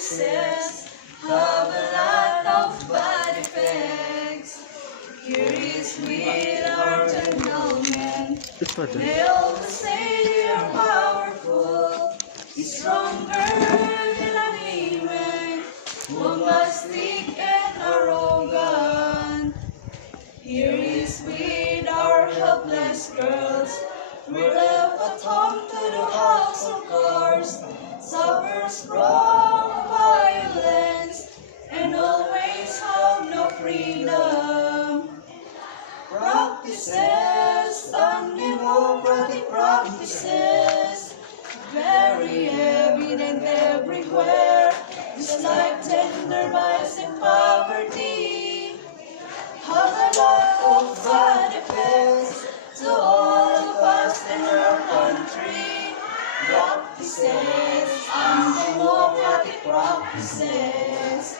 practices have a lot of bad effects. Here is with our gentlemen. They always say they are powerful, stronger than a demon, bombastic and arrogant. Here is with our helpless girls. We're left at home to the house of course, suffers from violence, and always have no freedom. Practices, undemocratic practices, very evident everywhere, just like gender bias and poverty, have a lot of bad effects to all of us in our country. Practices, undemocratic practices,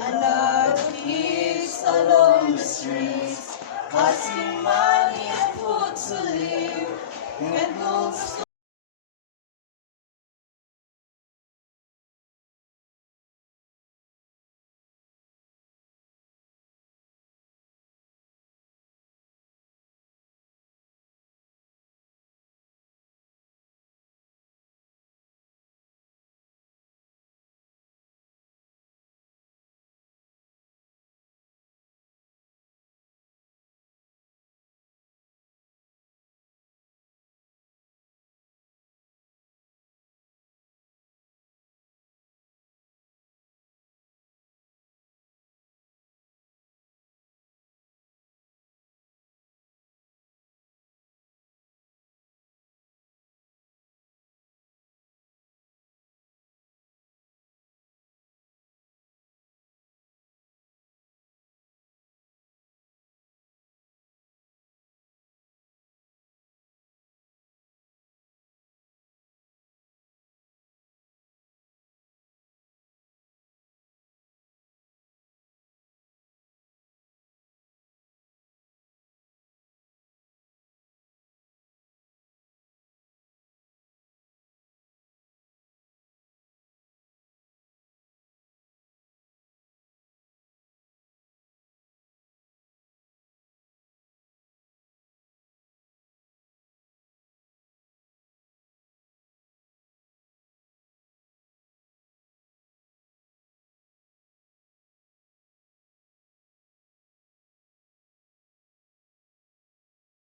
a lot of kids along the streets, asking money and food to live, and those